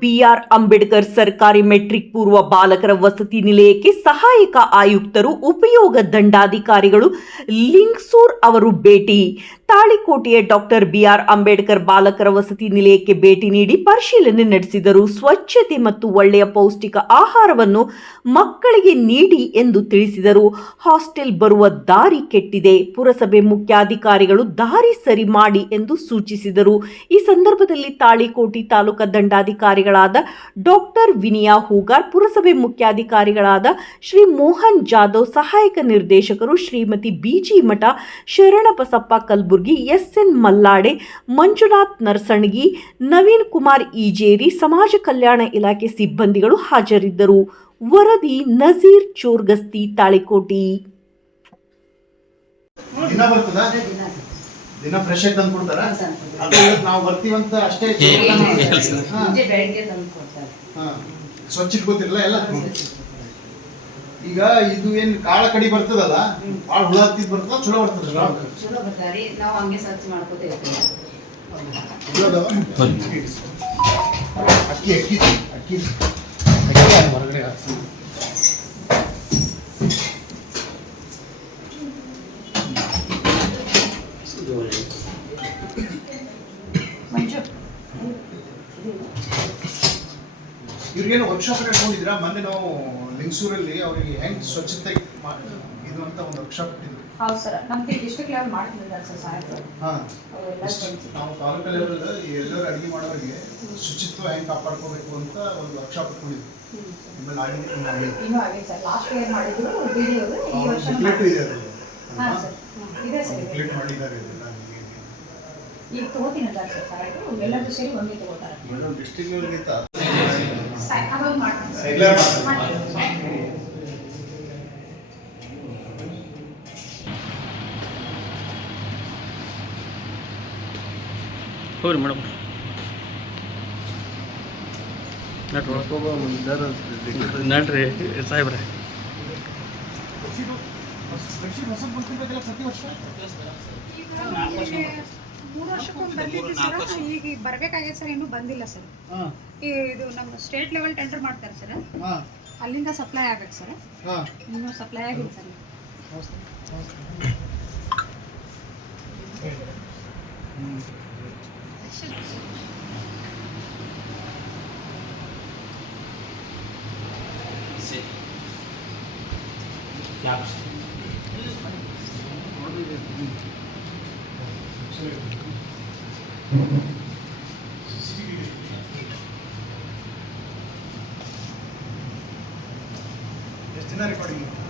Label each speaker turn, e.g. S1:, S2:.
S1: B R Ambedkar ಸರ್ಕಾರಿ metric ಪೂರ್ವ ಬಾಲಕರ ವಸತಿ ನಿಲಯಕ್ಕೆ ಸಹಾಯಕ ಆಯುಕ್ತರು, ಉಪಯೋಗ ದಂಡಾಧಿಕಾರಿಗಳು ಲಿಂಗ್ಸೂರ್ ಅವರು ಭೇಟಿ ತಾಳಿಕೋಟೆಯ ಡಾಕ್ಟರ್ ಬಿಆರ್ ಅಂಬೇಡ್ಕರ್ ಬಾಲಕರ ವಸತಿ ನಿಲಯಕ್ಕೆ ಭೇಟಿ ನೀಡಿ ಪರಿಶೀಲನೆ ನಡೆಸಿದರು. ಸ್ವಚ್ಛತೆ ಮತ್ತು ಒಳ್ಳೆಯ ಪೌಷ್ಟಿಕ ಆಹಾರವನ್ನು ಮಕ್ಕಳಿಗೆ ನೀಡಿ ಎಂದು ತಿಳಿಸಿದರು. ಹಾಸ್ಟೆಲ್ ಬರುವ ದಾರಿ ಕೆಟ್ಟಿದೆ. ಪುರಸಭೆ ಮುಖ್ಯಾಧಿಕಾರಿಗಳು ದಾರಿ ಸರಿ ಮಾಡಿ ಎಂದು ಸೂಚಿಸಿದರು. ಈ ಸಂದರ್ಭದಲ್ಲಿ ತಾಳಿಕೋಟಿ ತಾಲೂಕಾ ದಂಡಾಧಿಕಾರಿಗಳಾದ ಡಾಕ್ಟರ್ ವಿನಿಯಾ ಹೂಗಾರ್, ಪುರಸಭೆ ಮುಖ್ಯಾಧಿಕಾರಿಗಳಾದ ಶ್ರೀ ಮೋಹನ್ ಜಾಧವ್, ಸಹಾಯಕ ನಿರ್ದೇಶಕರು Shrimati B G Math, Sharanabasappa Kalburgi S N Mallade Manjunath Narsangi Naveen Kumar Ijeri ಸಮಾಜ ಕಲ್ಯಾಣ ಇಲಾಖೆ ಸಿಬ್ಬಂದಿಗಳು ಹಾಜರಿದ್ದರು. ವರದಿ ನಜೀರ್ ಚೋರ್ಗಸ್ತಿ ತಾಳಿಕೋಟಿ.
S2: ದಿನ ಫ್ರೆಶ್ ಆಗಿ ತಂದು ಕೊಡ್ತಾರ? ನಾವು ಬರ್ತೀವಂತ ಅಷ್ಟೇ. ಸ್ವಚ್ಛ ಇಟ್ಕೋತಿರಲ್ಲ ಎಲ್ಲ? ಈಗ ಇದು ಏನ್ ಕಾಳ ಕಡಿ ಬರ್ತದಲ್ಲ ಭಾಳ ಹುಳ ಹತ್ತಿದ್ ಬರ್ತದ ಚಲೋ ಬರ್ತದ?
S3: ಚಲೋ ಬರ್ತಾರಿ ನಾವು ಹಂಗೆ ಸ್ವಚ್ಛ ಮಾಡ್ಕೋತ ಇರ್ತೀವಿ.
S2: ಅಕ್ಕಿ ಅಕ್ಕಿ ಅಕ್ಕಿ. ಹೊರಗಡೆ
S3: ಮಂಜು.
S2: ಇವ್ರಿಗೇನು ವರ್ಕ್ಶಾಪ್ ಕೊಂಡಿದ್ರ ಮೊನ್ನೆ ನಾವು ಲಿಂಗಸೂರಲ್ಲಿ ಅವರಿಗೆ ಹೆಂಗ್ ಸ್ವಚ್ಛತೆ ಇದು ಅಂತ ಒಂದು ವರ್ಕ್ಶಾಪ್ ಇಟ್ಟಿದ್ರು.
S4: ಹೌದು ಸರ್. ನಮ್ಗೆ ಡಿಸ್ಟ್ರಿಕ್ಟ್ ಲೆವೆಲ್ ಮಾಡ್ತಿದ್ದಾರೆ ಸರ್ ಸಾಯಂತ್ರ
S2: ನಾವು ತಾಲೂಕು ಲೆವೆಲ್ ಎಲ್ಲರೂ ಅಡುಗೆ ಮಾಡೋರಿಗೆ ಶುಚಿತ್ವ ಹೆಂಗ್ ಕಾಪಾಡ್ಕೋಬೇಕು ಅಂತ ಒಂದು ವರ್ಕ್ಶಾಪ್ ಇಟ್ಕೊಂಡಿದ್ವಿ.
S4: ಇನ್ನೂ ಆಗಿದೆ ಸರ್. ಲಾಸ್ಟ್ ಇಯರ್ ಮಾಡಿದ್ರು ವಿಡಿಯೋದು ಈ ವರ್ಷ. ಹಾಂ ಸರ್. ಇದೆ ಸರ್
S2: booklet ಮಾಡಿದ್ದಾರೆ ಇದೆಲ್ಲ
S4: ಈಗ ತಗೋತೀನಲ್ಲ ಸರ್ ಸಾಹೇಬ್ರು. ಎಲ್ಲರೂ ಸೇರಿ ಒಂದೇ ತಗೋತಾರೆ.
S2: ಡಿಸ್ಟ್ರಿಕ್ಟ್ ಲೆವೆಲ್ಗಿಂತ
S4: ಮಾಡ್ತೀನಿ. ಮಾಡ್ತೀನಿ.
S5: ಹೋಗ್ರಿ ಮೇಡಮ್. ನಡ್ರಿ ಸಾಹೇಬ್ರೆ.
S6: ಮೂರು ವರ್ಷಕ್ಕೊಮ್ಮೆ ಬರ್ತಿದ್ವಿ ಸರ್ ಈಗ ಬರ್ಬೇಕಾಗಿದೆ ಸರ್ ಇನ್ನೂ ಬಂದಿಲ್ಲ ಸರ್ ಇದು ನಮ್ಮ ಸ್ಟೇಟ್ ಲೆವೆಲ್ ಟೆಂಡರ್ ಮಾಡ್ತಾರೆ ಸರ್ ಅಲ್ಲಿಂದ ಸಪ್ಲೈ ಆಗತ್ತೆ ಸರ್ ಇನ್ನೂ ಸಪ್ಲೈ ಆಗಿಲ್ಲ sir
S2: Sí. Ya. Pues. Este no.